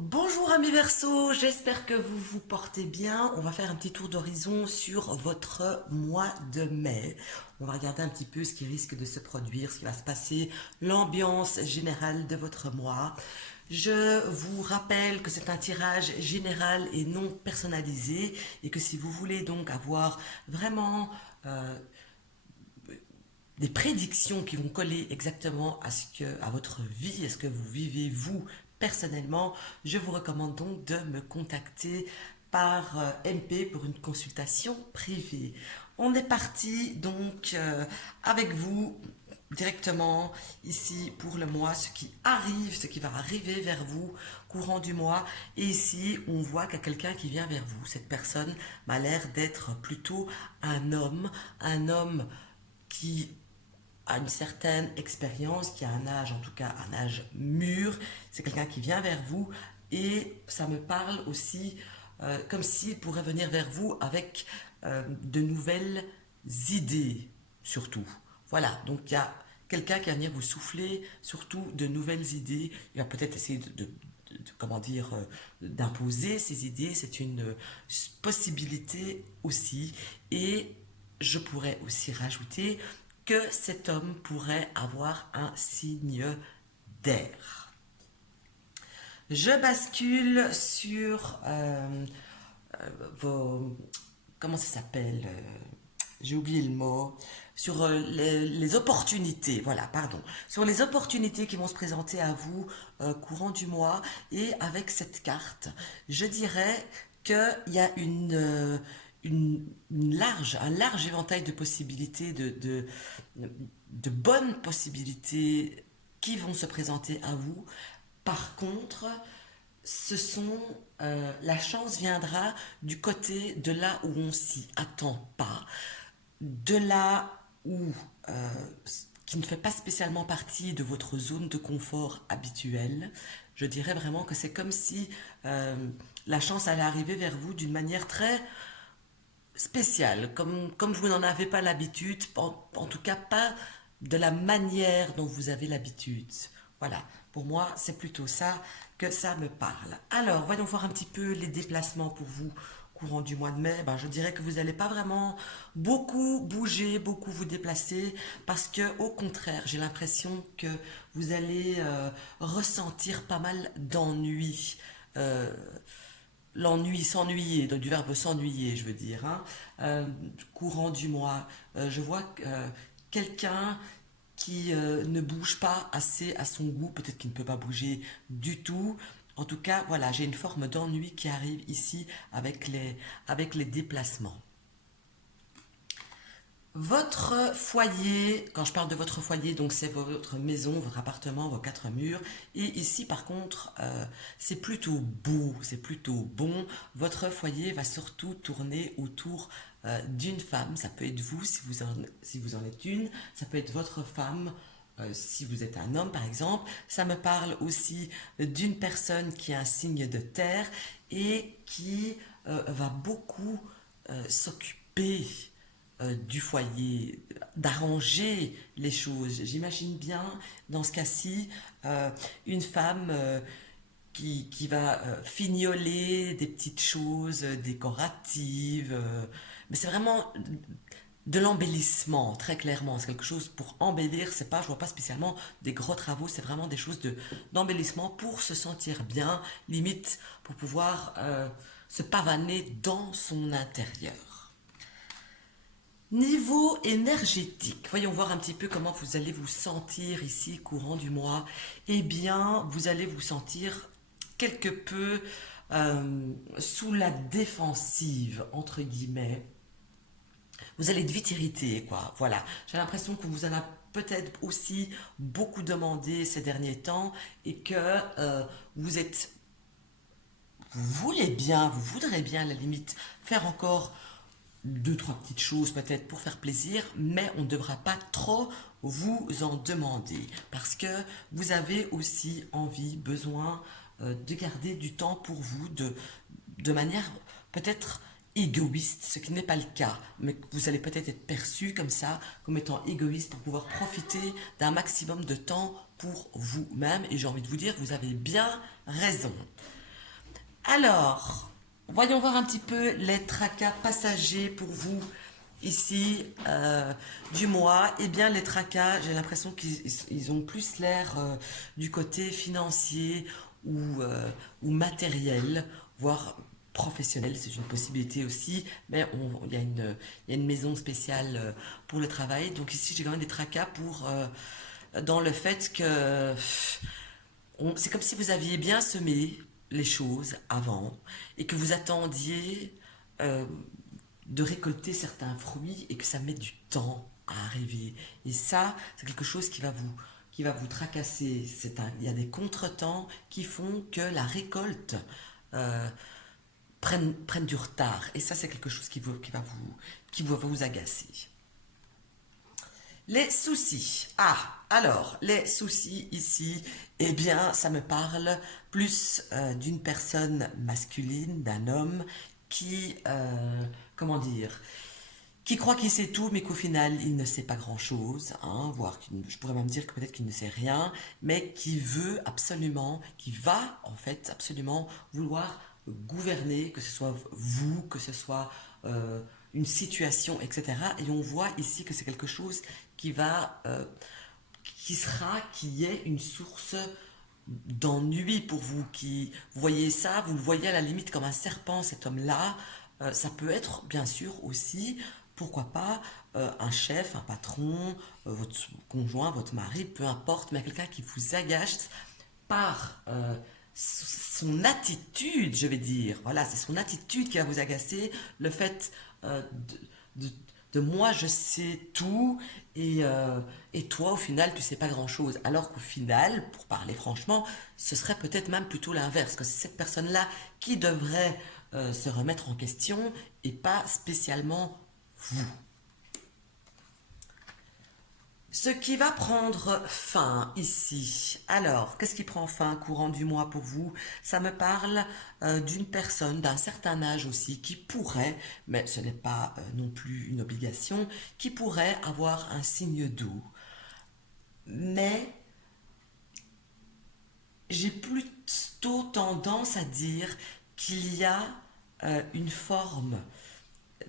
Bonjour amis Verseaux, j'espère que vous vous portez bien. On va faire un petit tour d'horizon sur votre mois de mai. On va regarder un petit peu ce qui risque de se produire, ce qui va se passer, l'ambiance générale de votre mois. Je vous rappelle que c'est un tirage général et non personnalisé et que si vous voulez donc avoir vraiment des prédictions qui vont coller exactement à votre vie, à ce que vous vivez vous personnellement, je vous recommande donc de me contacter par MP pour une consultation privée. On est parti donc avec vous directement ici pour le mois, ce qui arrive, ce qui va arriver vers vous courant du mois. Et ici, on voit qu'il y a quelqu'un qui vient vers vous. Cette personne m'a l'air d'être plutôt un homme qui a une certaine expérience, qui a un âge, en tout cas un âge mûr. C'est quelqu'un qui vient vers vous et ça me parle aussi comme s'il pourrait venir vers vous avec de nouvelles idées, surtout. Voilà, donc il y a quelqu'un qui va venir vous souffler surtout de nouvelles idées. Il va peut-être essayer comment dire, d'imposer ses idées. C'est une possibilité aussi. Et je pourrais aussi rajouter que cet homme pourrait avoir un signe d'air. Je bascule sur vos... Comment ça s'appelle J'ai oublié le mot. Sur les opportunités, voilà, pardon. Sur les opportunités qui vont se présenter à vous courant du mois. Et avec cette carte, je dirais qu'il y a un large éventail de possibilités, de bonnes possibilités qui vont se présenter à vous. Par contre, la chance viendra du côté de là où on s'y attend pas, de là où qui ne fait pas spécialement partie de votre zone de confort habituelle. Je dirais vraiment que c'est comme si la chance allait arriver vers vous d'une manière très spécial, comme vous n'en avez pas l'habitude, en tout cas pas de la manière dont vous avez l'habitude. Voilà, pour moi, c'est plutôt ça que ça me parle. Alors, voyons voir un petit peu les déplacements pour vous courant du mois de mai. Ben, je dirais que vous n'allez pas vraiment beaucoup bouger, beaucoup vous déplacer, parce que au contraire, j'ai l'impression que vous allez ressentir pas mal d'ennui. Euh, L'ennui, s'ennuyer, donc du verbe s'ennuyer, je veux dire, hein. Courant du mois, je vois quelqu'un qui ne bouge pas assez à son goût, peut-être qu'il ne peut pas bouger du tout. En tout cas, voilà, j'ai une forme d'ennui qui arrive ici avec les déplacements. Votre foyer, quand je parle de votre foyer, donc c'est votre maison, votre appartement, vos quatre murs. Et ici, par contre, c'est plutôt beau, c'est plutôt bon. Votre foyer va surtout tourner autour d'une femme. Ça peut être vous si vous en êtes une. Ça peut être votre femme si vous êtes un homme, par exemple. Ça me parle aussi d'une personne qui a un signe de terre et qui va beaucoup s'occuper du foyer, d'arranger les choses. J'imagine bien, dans ce cas-ci, une femme qui va fignoler des petites choses décoratives. Mais c'est vraiment de l'embellissement, très clairement. C'est quelque chose pour embellir. C'est pas, je vois pas spécialement des gros travaux. C'est vraiment des choses d'embellissement pour se sentir bien, limite pour pouvoir se pavaner dans son intérieur. Niveau énergétique, voyons voir un petit peu comment vous allez vous sentir ici courant du mois. Eh bien, vous allez vous sentir quelque peu sous la défensive, entre guillemets. Vous allez être vite irrité, quoi. Voilà. J'ai l'impression que vous en avez peut-être aussi beaucoup demandé ces derniers temps et que vous êtes vous voulez bien, vous voudrez bien à la limite faire encore deux, trois petites choses peut-être pour faire plaisir, mais on ne devra pas trop vous en demander parce que vous avez aussi envie, besoin de garder du temps pour vous de manière peut-être égoïste, ce qui n'est pas le cas, mais vous allez peut-être être perçu comme ça, comme étant égoïste pour pouvoir profiter d'un maximum de temps pour vous-même et j'ai envie de vous dire, vous avez bien raison. Alors, voyons voir un petit peu les tracas passagers pour vous ici du mois. Eh bien, les tracas, j'ai l'impression qu'ils ont plus l'air du côté financier ou matériel, voire professionnel, c'est une possibilité aussi, mais il y a une maison spéciale pour le travail. Donc ici, j'ai quand même des tracas dans le fait que c'est comme si vous aviez bien semé les choses avant et que vous attendiez euh, de récolter certains fruits et que ça met du temps à arriver. Et ça, c'est quelque chose qui va vous tracasser. Il y a des contretemps qui font que la récolte euh, prenne du retard. Et ça, c'est quelque chose qui va vous agacer. Les soucis. Ah, alors, les soucis ici, eh bien, ça me parle plus d'une personne masculine, d'un homme comment dire, qui croit qu'il sait tout, mais qu'au final, il ne sait pas grand-chose, hein, je pourrais même dire que peut-être qu'il ne sait rien, mais qui va, en fait, absolument vouloir gouverner, que ce soit vous, que ce soit une situation, etc. Et on voit ici que c'est quelque chose qui va, qui est une source d'ennui pour vous, vous voyez ça, vous le voyez à la limite comme un serpent, cet homme-là. Ça peut être, bien sûr, aussi, pourquoi pas, un chef, un patron, votre conjoint, votre mari, peu importe, mais quelqu'un qui vous agace par son attitude, je vais dire. Voilà, c'est son attitude qui va vous agacer, le fait de, de moi je sais tout et toi au final tu sais pas grand-chose. Alors qu'au final, pour parler franchement, ce serait peut-être même plutôt l'inverse, que c'est cette personne-là qui devrait se remettre en question et pas spécialement vous. Ce qui va prendre fin ici. Alors, qu'est-ce qui prend fin courant du mois pour vous? Ça me parle d'une personne d'un certain âge aussi qui pourrait, mais ce n'est pas non plus une obligation, qui pourrait avoir un signe d'eau. Mais j'ai plutôt tendance à dire qu'il y a une forme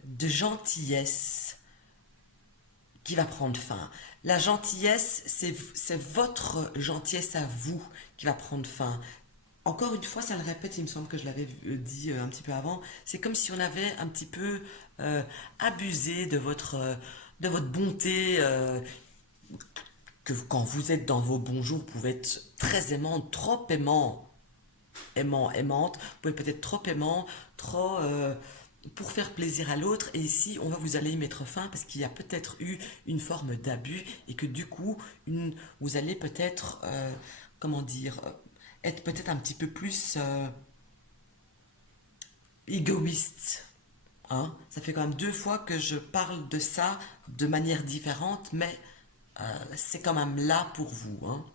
de gentillesse qui va prendre fin. La gentillesse, c'est votre gentillesse à vous qui va prendre fin. Encore une fois, ça le répète, il me semble que je l'avais dit un petit peu avant, c'est comme si on avait un petit peu abusé de votre bonté, que quand vous êtes dans vos bons jours, vous pouvez être très aimant, trop aimante, vous pouvez peut-être trop aimant, trop pour faire plaisir à l'autre. Et ici, vous allez y mettre fin parce qu'il y a peut-être eu une forme d'abus et que du coup, vous allez peut-être, comment dire, être peut-être un petit peu plus égoïste. Hein. Ça fait quand même 2 fois que je parle de ça de manière différente, mais c'est quand même là pour vous. Hein.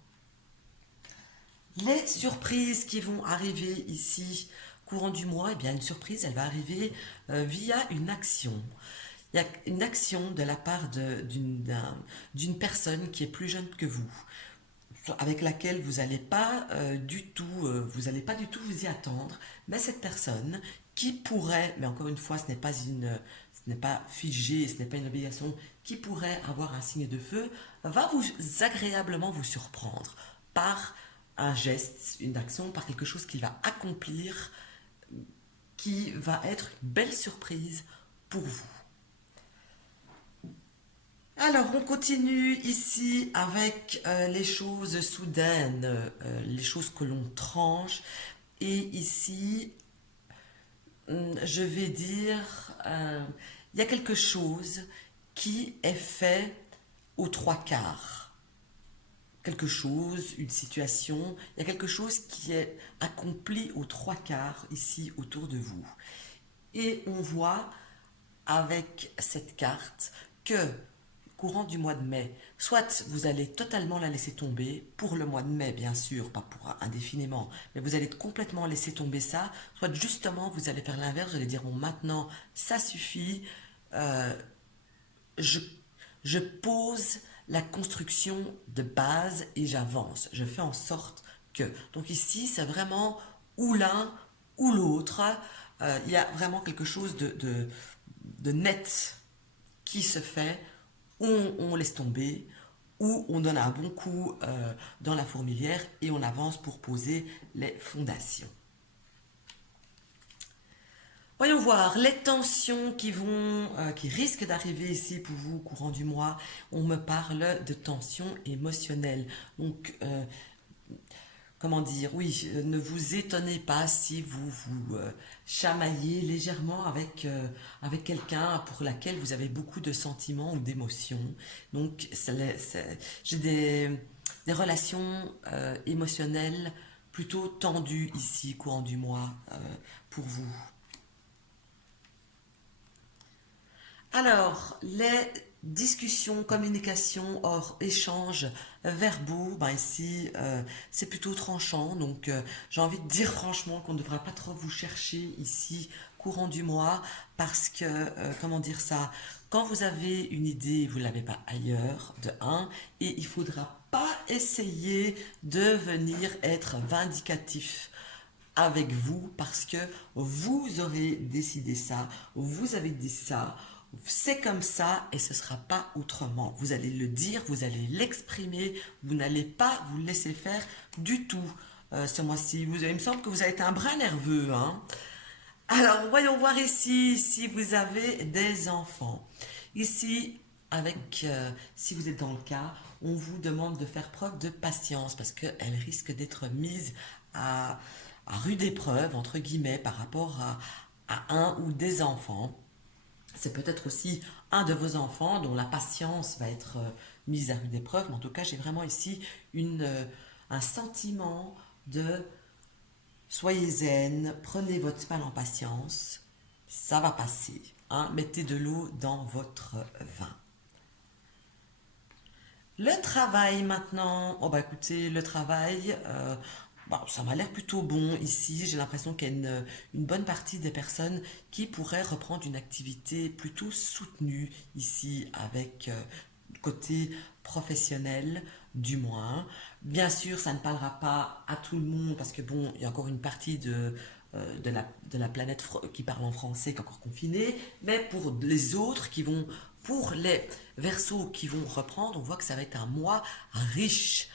Les surprises qui vont arriver ici courant du mois, eh bien une surprise, elle va arriver via une action. Il y a une action de la part d'une personne qui est plus jeune que vous, avec laquelle vous n'allez pas vous allez pas du tout vous y attendre, mais cette personne qui pourrait, mais encore une fois, ce n'est pas figé, ce n'est pas une obligation, qui pourrait avoir un signe de feu, va vous agréablement vous surprendre par un geste, une action, par quelque chose qu'il va accomplir, qui va être une belle surprise pour vous. Alors, on continue ici avec les choses soudaines, les choses que l'on tranche. Et ici, je vais dire, il y a quelque chose qui est fait aux 3/4. Quelque chose, une situation, il y a quelque chose qui est accompli aux 3/4 ici autour de vous. Et on voit avec cette carte que courant du mois de mai, soit vous allez totalement la laisser tomber, pour le mois de mai bien sûr, pas pour indéfiniment, mais vous allez complètement laisser tomber ça, soit justement vous allez faire l'inverse, vous allez dire bon maintenant ça suffit, euh, je, je pose la construction de base et j'avance, je fais en sorte que. Donc ici c'est vraiment ou l'un ou l'autre. Il y a vraiment quelque chose de net qui se fait, on laisse tomber, ou on donne un bon coup dans la fourmilière et on avance pour poser les fondations. Voyons voir les tensions qui risquent d'arriver ici pour vous au courant du mois. On me parle de tensions émotionnelles. Donc, comment dire, oui, ne vous étonnez pas si vous chamaillez légèrement avec quelqu'un pour laquelle vous avez beaucoup de sentiments ou d'émotions. Donc, j'ai des relations émotionnelles plutôt tendues ici, courant du mois, pour vous. Alors, les discussions, communications, hors échanges verbaux, ben ici, c'est plutôt tranchant. Donc, j'ai envie de dire franchement qu'on ne devra pas trop vous chercher ici, courant du mois, parce que, comment dire ça, quand vous avez une idée, vous ne l'avez pas ailleurs, de un, et il faudra pas essayer de venir être vindicatif avec vous parce que vous aurez décidé ça, vous avez dit ça, c'est comme ça et ce ne sera pas autrement. Vous allez le dire, vous allez l'exprimer, vous n'allez pas vous laisser faire du tout ce mois-ci. Il me semble que vous avez été un brin nerveux, hein. Alors, voyons voir ici si vous avez des enfants. Ici, si vous êtes dans le cas, on vous demande de faire preuve de patience parce qu'elle risque d'être mise à, à rude épreuve, entre guillemets, par rapport à un ou des enfants. C'est peut-être aussi un de vos enfants dont la patience va être mise à rude épreuve, mais en tout cas, j'ai vraiment ici un sentiment de soyez zen, prenez votre mal en patience, ça va passer, hein. Mettez de l'eau dans votre vin. Le travail maintenant, oh bah écoutez, le travail, bah, ça m'a l'air plutôt bon ici. J'ai l'impression qu'il y a une bonne partie des personnes qui pourraient reprendre une activité plutôt soutenue ici avec côté professionnel du moins. Bien sûr, ça ne parlera pas à tout le monde parce que bon, il y a encore une partie de la planète qui parle en français qui est encore confinée, mais pour les autres pour les Verseaux qui vont reprendre, on voit que ça va être un mois riche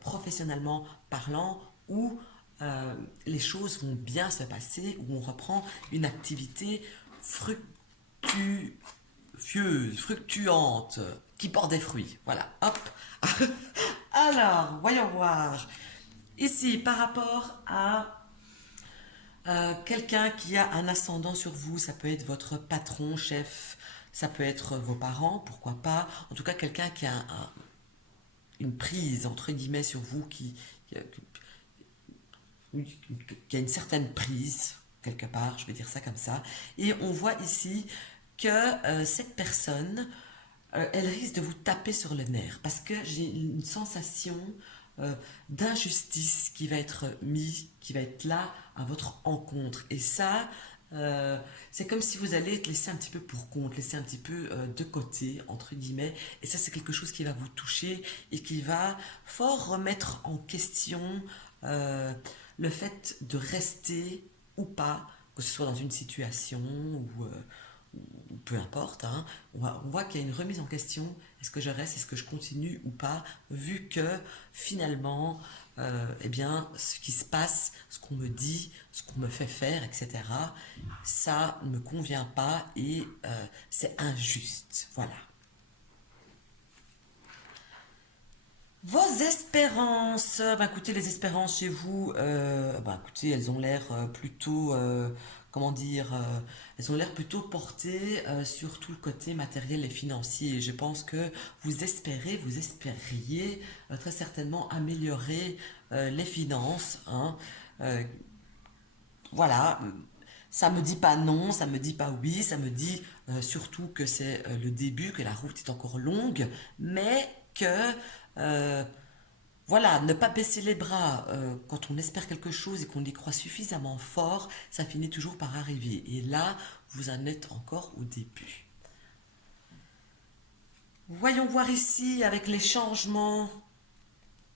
professionnellement parlant où les choses vont bien se passer, où on reprend une activité fructueuse, fructuante, qui porte des fruits. Voilà, hop. Alors, voyons voir. Ici, par rapport à quelqu'un qui a un ascendant sur vous, ça peut être votre patron, chef, ça peut être vos parents, pourquoi pas. En tout cas, quelqu'un qui a une prise, entre guillemets, sur vous, qui a une certaine prise, quelque part, je vais dire ça comme ça. Et on voit ici que cette personne, elle risque de vous taper sur le nerf, parce que j'ai une sensation euh, d'injustice qui va être là à votre encontre. Et ça, c'est comme si vous allez être laissé un petit peu pour compte, laissé un petit peu de côté, entre guillemets. Et ça, c'est quelque chose qui va vous toucher et qui va fort remettre en question euh, le fait de rester ou pas, que ce soit dans une situation ou peu importe, hein. On voit qu'il y a une remise en question. Est-ce que je reste, est-ce que je continue ou pas, vu que finalement, eh bien, ce qui se passe, ce qu'on me dit, ce qu'on me fait faire, etc., ça ne me convient pas et c'est injuste. Voilà. Vos espérances, bah écoutez, les espérances chez vous, bah écoutez, elles ont l'air plutôt, comment dire, elles ont l'air plutôt portées sur tout le côté matériel et financier. Et je pense que vous espériez très certainement améliorer les finances, hein. Euh, voilà, ça me dit pas non, ça me dit pas oui, ça me dit surtout que c'est le début, que la route est encore longue, mais que euh, voilà, ne pas baisser les bras quand on espère quelque chose et qu'on y croit suffisamment fort, ça finit toujours par arriver. Et là, vous en êtes encore au début. Voyons voir ici avec les changements.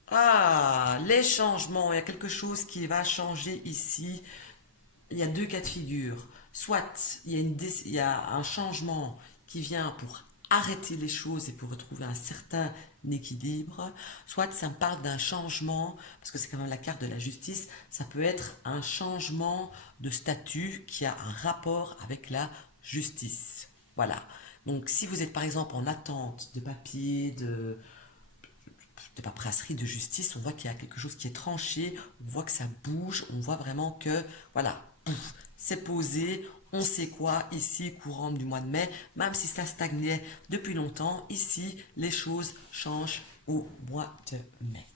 Ah, les changements, il y a quelque chose qui va changer ici. il y a deux cas de figure. Soit il y a un changement qui vient pour arrêter les choses et pour retrouver un certain équilibre, soit ça me parle d'un changement, parce que c'est quand même la carte de la justice, ça peut être un changement de statut qui a un rapport avec la justice. Voilà. Donc si vous êtes par exemple en attente de papier, de paperasserie, de justice, on voit qu'il y a quelque chose qui est tranché, on voit que ça bouge, on voit vraiment que, voilà, pouf, c'est posé, on sait quoi ici, courant du mois de mai, même si ça stagnait depuis longtemps, ici, les choses changent au mois de mai.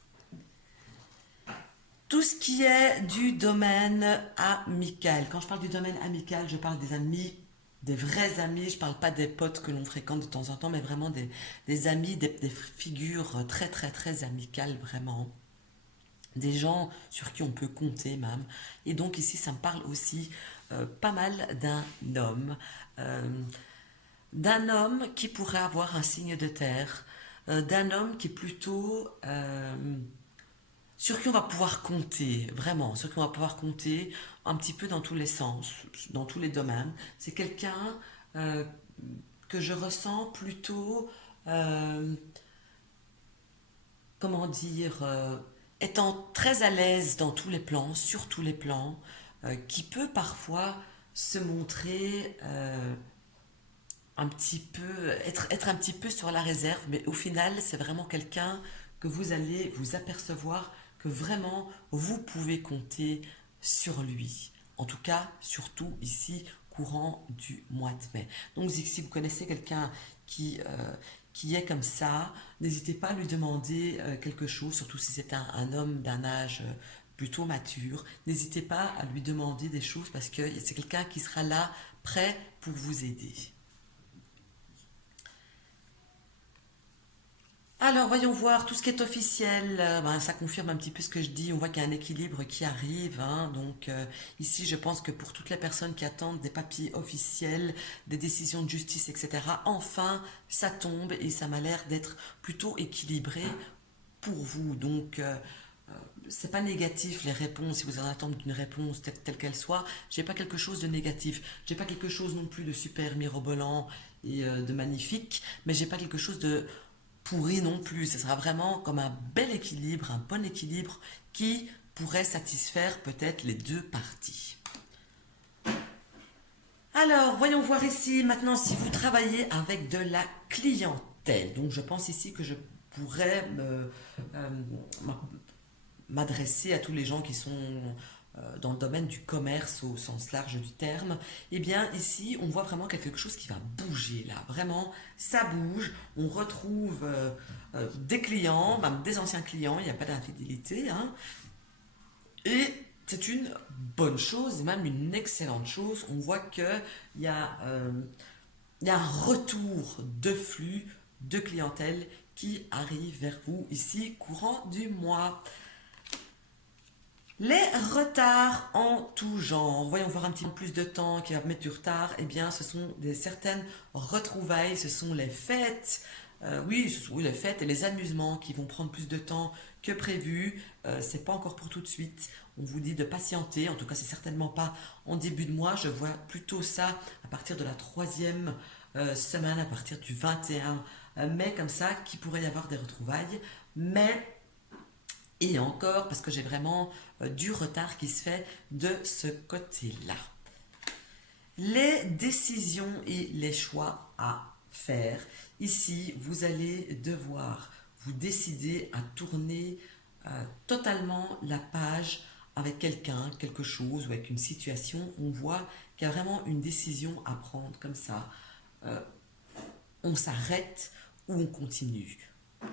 Tout ce qui est du domaine amical. Quand je parle du domaine amical, je parle des amis, des vrais amis. Je parle pas des potes que l'on fréquente de temps en temps, mais vraiment des amis, des figures très très très amicales, vraiment. Des gens sur qui on peut compter même. Et donc ici, ça me parle aussi pas mal euh, d'un homme qui pourrait avoir un signe de terre, d'un homme qui est plutôt sur qui on va pouvoir compter, vraiment, sur qui on va pouvoir compter un petit peu dans tous les sens, dans tous les domaines. C'est quelqu'un euh, que je ressens plutôt, euh, comment dire, étant très à l'aise dans tous les plans, sur tous les plans, qui peut parfois se montrer un petit peu, être un petit peu sur la réserve, mais au final, c'est vraiment quelqu'un que vous allez vous apercevoir que vraiment vous pouvez compter sur lui. En tout cas, surtout ici, courant du mois de mai. Donc, si vous connaissez quelqu'un qui est comme ça, n'hésitez pas à lui demander quelque chose, surtout si c'est un homme d'un âge plutôt mature. N'hésitez pas à lui demander des choses parce que c'est quelqu'un qui sera là, prêt pour vous aider. Alors, voyons voir tout ce qui est officiel. Ben, ça confirme un petit peu ce que je dis. On voit qu'il y a un équilibre qui arrive, hein. Donc, ici, je pense que pour toutes les personnes qui attendent des papiers officiels, des décisions de justice, etc., enfin, ça tombe et ça m'a l'air d'être plutôt équilibré pour vous. Donc, c'est pas négatif les réponses. Si vous êtes en attente d'une réponse telle qu'elle soit, j'ai pas quelque chose de négatif. J'ai pas quelque chose non plus de super mirobolant et de magnifique, mais j'ai pas quelque chose de pourri non plus. Ce sera vraiment comme un bel équilibre, un bon équilibre qui pourrait satisfaire peut-être les deux parties. Alors, voyons voir ici maintenant si vous travaillez avec de la clientèle. Donc, je pense ici que je pourrais euh, m'adresser à tous les gens qui sont dans le domaine du commerce au sens large du terme. Eh bien, ici, on voit vraiment quelque chose qui va bouger là. Vraiment, ça bouge. On retrouve des clients, même des anciens clients. Il n'y a pas d'infidélité, hein. Et c'est une bonne chose, même une excellente chose. On voit qu'il y a, il y a un retour de flux de clientèle qui arrive vers vous ici courant du mois. Les retards en tout genre, voyons voir un petit peu plus de temps qui va mettre du retard, eh bien ce sont certaines retrouvailles, ce sont les fêtes, oui, oui, les fêtes et les amusements qui vont prendre plus de temps que prévu, c'est pas encore pour tout de suite, on vous dit de patienter, en tout cas c'est certainement pas en début de mois, je vois plutôt ça à partir de la troisième semaine, à partir du 21 mai comme ça, qui pourrait y avoir des retrouvailles, mais et encore parce que j'ai vraiment du retard qui se fait de ce côté-là. Les décisions et les choix à faire. Ici, vous allez devoir vous décider à tourner totalement la page avec quelqu'un, quelque chose ou avec une situation. On voit qu'il y a vraiment une décision à prendre comme ça. Euh, on s'arrête ou on continue.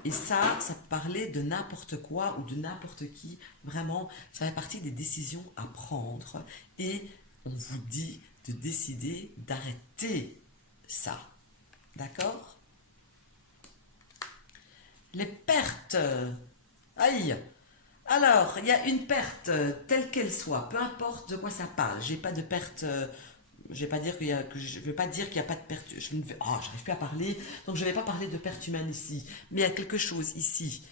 Et ça parlait de n'importe quoi ou de n'importe qui. Vraiment, ça fait partie des décisions à prendre. Et on vous dit de décider d'arrêter ça. D'accord? Les pertes. Aïe. Alors, il y a une perte, telle qu'elle soit, peu importe de quoi ça parle. J'ai pas de perte. Je vais pas dire je vais pas dire qu'il n'y a pas de perte. J'arrive plus à parler, donc je vais pas parler de perte humaine ici. Mais il y a quelque chose ici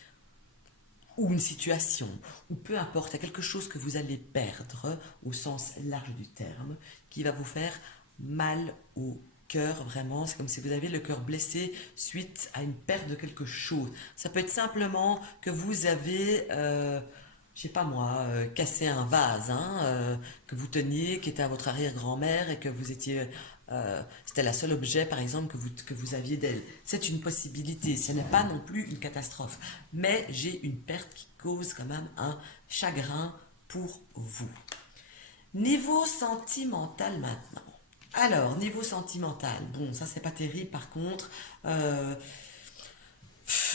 ou une situation, ou peu importe, il y a quelque chose que vous allez perdre au sens large du terme, qui va vous faire mal au cœur, vraiment. C'est comme si vous avez le cœur blessé suite à une perte de quelque chose. Ça peut être simplement que vous avez, je sais pas moi, cassé un vase que vous teniez, qui était à votre arrière-grand-mère et que vous étiez... c'était la seule objet, par exemple, que vous aviez d'elle. C'est une possibilité. Ce n'est pas non plus une catastrophe. Mais j'ai une perte qui cause quand même un chagrin pour vous. Niveau sentimental maintenant. Alors, niveau sentimental, bon, ça c'est pas terrible par contre. Euh,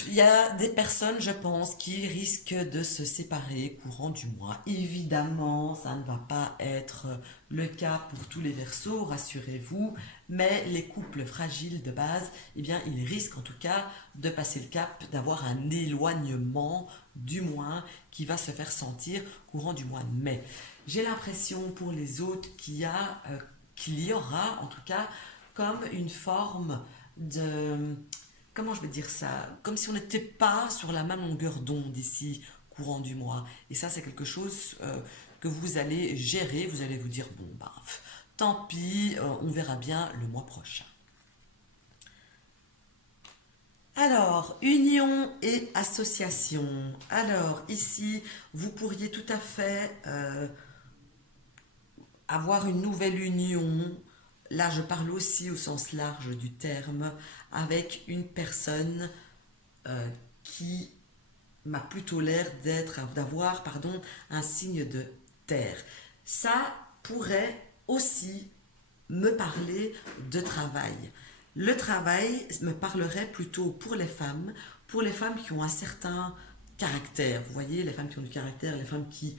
il y a des personnes, je pense, qui risquent de se séparer courant du mois. Évidemment, ça ne va pas être le cas pour tous les Verseaux, rassurez-vous, mais les couples fragiles de base, eh bien, ils risquent en tout cas de passer le cap, d'avoir un éloignement, du moins, qui va se faire sentir courant du mois de mai. J'ai l'impression pour les autres qu'il y aura, en tout cas, comme une forme de comment je vais dire ça, comme si on n'était pas sur la même longueur d'onde ici, courant du mois. Et ça, c'est quelque chose que vous allez gérer. Vous allez vous dire, bon, bah, tant pis, on verra bien le mois prochain. Alors, union et association. Alors, ici, vous pourriez tout à fait avoir une nouvelle union. Là, je parle aussi au sens large du terme, avec une personne euh, qui m'a plutôt l'air d'avoir, pardon, un signe de terre. Ça pourrait aussi me parler de travail. Le travail me parlerait plutôt pour les femmes qui ont un certain caractère. Vous voyez, les femmes qui ont du caractère, les femmes qui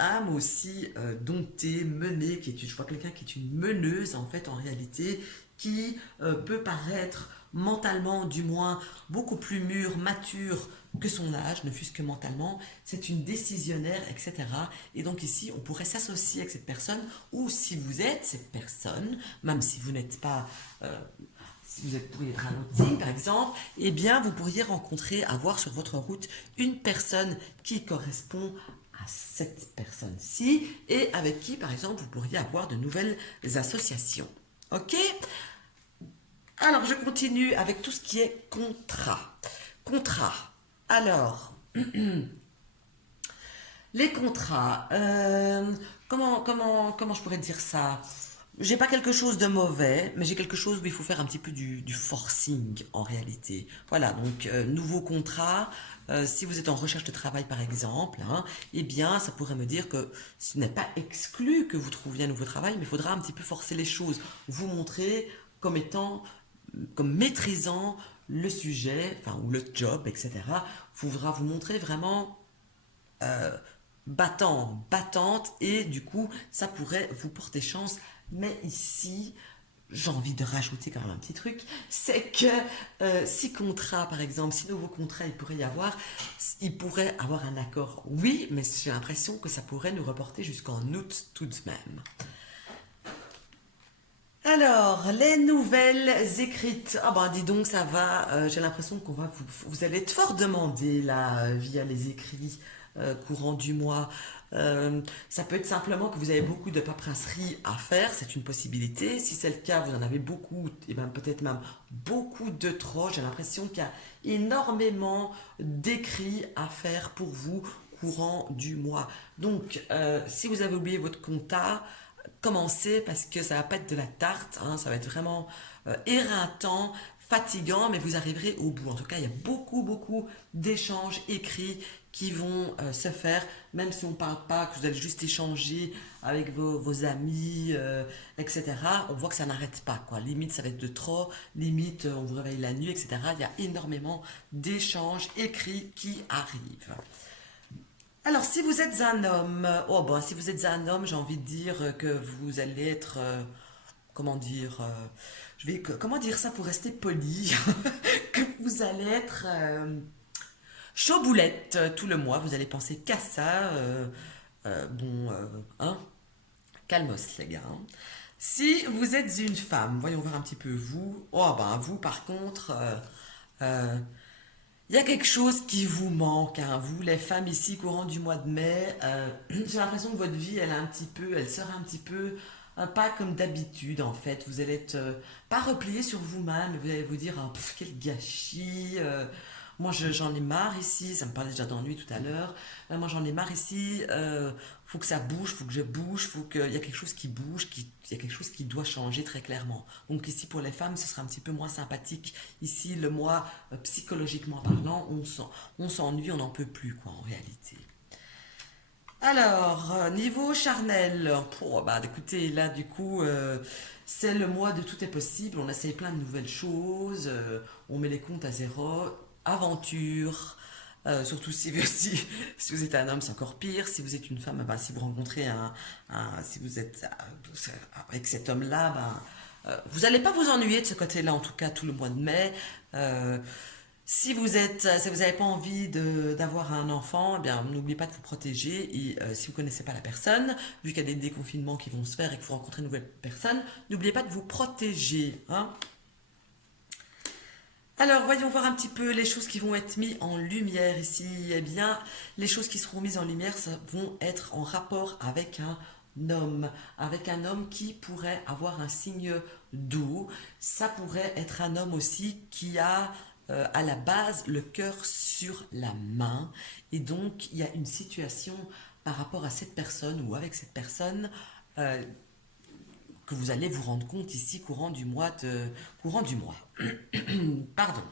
aiment aussi dompter, mener, je vois quelqu'un qui est une meneuse en fait en réalité, qui peut paraître mentalement du moins beaucoup plus mûr, mature que son âge, ne fût-ce que mentalement, c'est une décisionnaire, etc. Et donc ici, on pourrait s'associer avec cette personne, ou si vous êtes cette personne, même si vous n'êtes pas, si vous êtes, pourriez être un autre signe par exemple, eh bien vous pourriez rencontrer, avoir sur votre route une personne qui correspond à cette personne-ci, et avec qui par exemple vous pourriez avoir de nouvelles associations. Ok? Alors, je continue avec tout ce qui est contrat. Contrat. Alors, les contrats. Comment je pourrais dire ça? J'ai pas quelque chose de mauvais, mais j'ai quelque chose où il faut faire un petit peu du forcing en réalité. Voilà, donc nouveau contrat. Si vous êtes en recherche de travail par exemple, eh bien ça pourrait me dire que ce n'est pas exclu que vous trouviez un nouveau travail, mais il faudra un petit peu forcer les choses, vous montrer comme étant, comme maîtrisant le sujet, enfin ou le job, etc. Il faudra vous montrer vraiment euh, battante, et du coup, ça pourrait vous porter chance. Mais ici, j'ai envie de rajouter quand même un petit truc, c'est que si contrat, par exemple, si nouveau contrat il pourrait avoir un accord, oui, mais j'ai l'impression que ça pourrait nous reporter jusqu'en août tout de même. Alors, les nouvelles écrites. Ah ben dis donc, ça va. J'ai l'impression vous allez être fort demandé là via les écrits courant du mois. Ça peut être simplement que vous avez beaucoup de paperasserie à faire, c'est une possibilité. Si c'est le cas, vous en avez beaucoup, et même peut-être même beaucoup de trop. J'ai l'impression qu'il y a énormément d'écrits à faire pour vous courant du mois. Donc, si vous avez oublié votre compta, commencer parce que ça va pas être de la tarte, ça va être vraiment éreintant, fatigant, mais vous arriverez au bout. En tout cas, il y a beaucoup d'échanges écrits qui vont se faire, même si on ne parle pas, que vous allez juste échanger avec vos amis, etc. On voit que ça n'arrête pas, quoi. Limite, ça va être de trop, limite, on vous réveille la nuit, etc. Il y a énormément d'échanges écrits qui arrivent. Alors, si vous êtes un homme, oh ben, si vous êtes un homme, j'ai envie de dire que vous allez être, comment dire, comment dire ça pour rester poli, que vous allez être chaud boulette tout le mois. Vous allez penser qu'à ça. Bon, calmos les gars. Si vous êtes une femme, voyons voir un petit peu vous. Oh ben, vous par contre. Euh, Il y a quelque chose qui vous manque, hein. Vous, les femmes ici, courant du mois de mai, j'ai l'impression que votre vie, elle sera un petit peu, pas comme d'habitude en fait. Vous allez être, pas replié sur vous-même, mais vous allez vous dire, ah, pff, quel gâchis. Moi, j'en ai marre ici. Ça me parlait déjà d'ennui tout à l'heure. Moi, j'en ai marre ici. Faut que ça bouge, faut que je bouge, faut qu'il y a quelque chose qui bouge, il y a quelque chose qui doit changer très clairement. Donc ici, pour les femmes, ce sera un petit peu moins sympathique. Ici, le mois, psychologiquement parlant, on s'ennuie, on n'en peut plus, quoi, en réalité. Alors, niveau charnel, bah écoutez, là du coup, c'est le mois de tout est possible, on essaye plein de nouvelles choses, on met les comptes à zéro, aventure, surtout si vous, si vous êtes un homme, c'est encore pire, si vous êtes une femme, bah, si vous rencontrez si vous êtes avec cet homme-là, vous n'allez pas vous ennuyer de ce côté-là, en tout cas tout le mois de mai. Euh, si vous n'avez pas envie d'avoir un enfant, eh bien, n'oubliez pas de vous protéger. Et si vous ne connaissez pas la personne, vu qu'il y a des déconfinements qui vont se faire et que vous rencontrez une nouvelle personne, n'oubliez pas de vous protéger, hein. Alors, voyons voir un petit peu les choses qui vont être mises en lumière ici. Eh bien, les choses qui seront mises en lumière, ça vont être en rapport avec un homme qui pourrait avoir un signe d'eau. Ça pourrait être un homme aussi qui a à la base le cœur sur la main. Et donc, il y a une situation par rapport à cette personne ou avec cette personne euh, que vous allez vous rendre compte ici courant du mois. Pardon.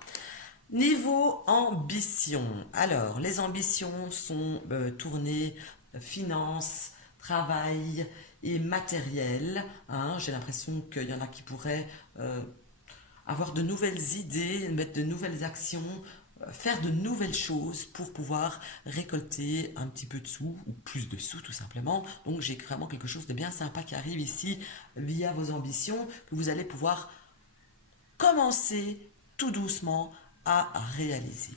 Niveau ambition. Alors, les ambitions sont tournées finance, travail et matériel, hein. J'ai l'impression qu'il y en a qui pourraient avoir de nouvelles idées, mettre de nouvelles actions, faire de nouvelles choses pour pouvoir récolter un petit peu de sous ou plus de sous tout simplement. Donc j'ai vraiment quelque chose de bien sympa qui arrive ici via vos ambitions que vous allez pouvoir commencer tout doucement à réaliser.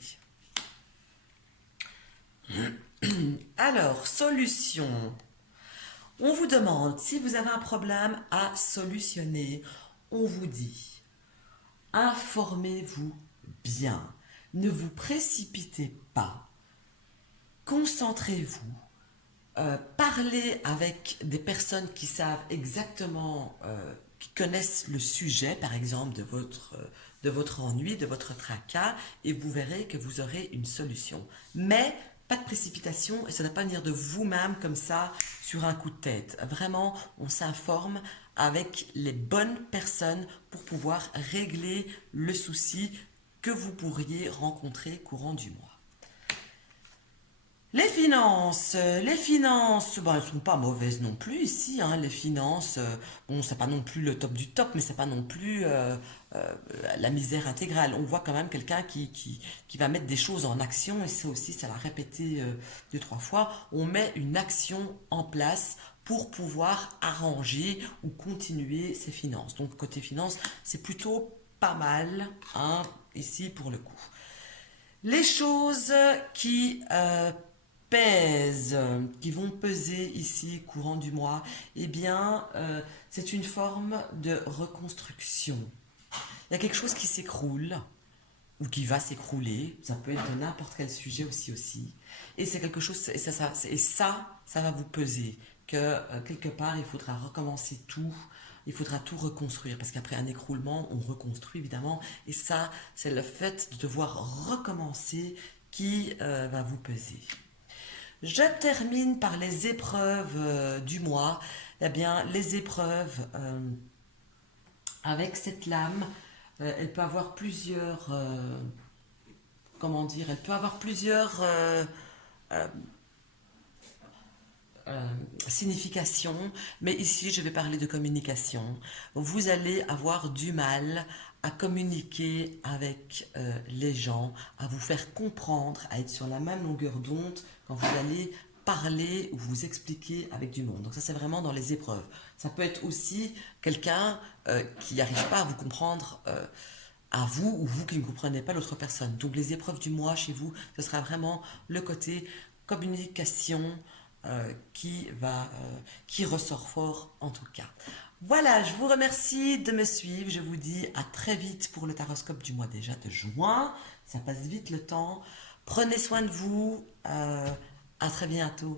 Alors, solution. On vous demande si vous avez un problème à solutionner. On vous dit, informez-vous bien. Ne vous précipitez pas. Concentrez-vous. Parlez avec des personnes qui savent exactement, qui connaissent le sujet, par exemple, de votre ennui, de votre tracas, et vous verrez que vous aurez une solution. Mais pas de précipitation, et ça ne va pas venir de vous-même comme ça, sur un coup de tête. Vraiment, on s'informe avec les bonnes personnes pour pouvoir régler le souci que vous pourriez rencontrer courant du mois. Les finances, bah, elles sont pas mauvaises non plus ici, hein. Les finances, bon, c'est pas non plus le top du top, mais c'est pas non plus euh, la misère intégrale. On voit quand même quelqu'un qui va mettre des choses en action, et ça aussi, ça l'a répété deux, trois fois. On met une action en place pour pouvoir arranger ou continuer ses finances. Donc côté finances, c'est plutôt pas mal, hein, ici pour le coup. Les choses pèsent, qui vont peser ici courant du mois, eh bien, c'est une forme de reconstruction. Il y a quelque chose qui s'écroule ou qui va s'écrouler. Ça peut être de n'importe quel sujet aussi. Et c'est quelque chose, ça va vous peser. Que quelque part, il faudra recommencer tout. Il faudra tout reconstruire parce qu'après un écroulement, on reconstruit évidemment. Et ça, c'est le fait de devoir recommencer qui va vous peser. Je termine par les épreuves du mois. Eh bien, les épreuves avec cette lame, elle peut avoir plusieurs, comment dire, elle peut avoir plusieurs euh, signification, mais ici je vais parler de communication. Vous allez avoir du mal à communiquer avec les gens, à vous faire comprendre, à être sur la même longueur d'onde quand vous allez parler ou vous expliquer avec du monde. Donc ça c'est vraiment dans les épreuves. Ça peut être aussi quelqu'un qui n'arrive pas à vous comprendre à vous ou vous qui ne comprenez pas l'autre personne. Donc les épreuves du mois chez vous, ce sera vraiment le côté communication qui ressort fort en tout cas. Voilà, je vous remercie de me suivre. Je vous dis à très vite pour le taroscope du mois déjà de juin. Ça passe vite le temps. Prenez soin de vous. À très bientôt.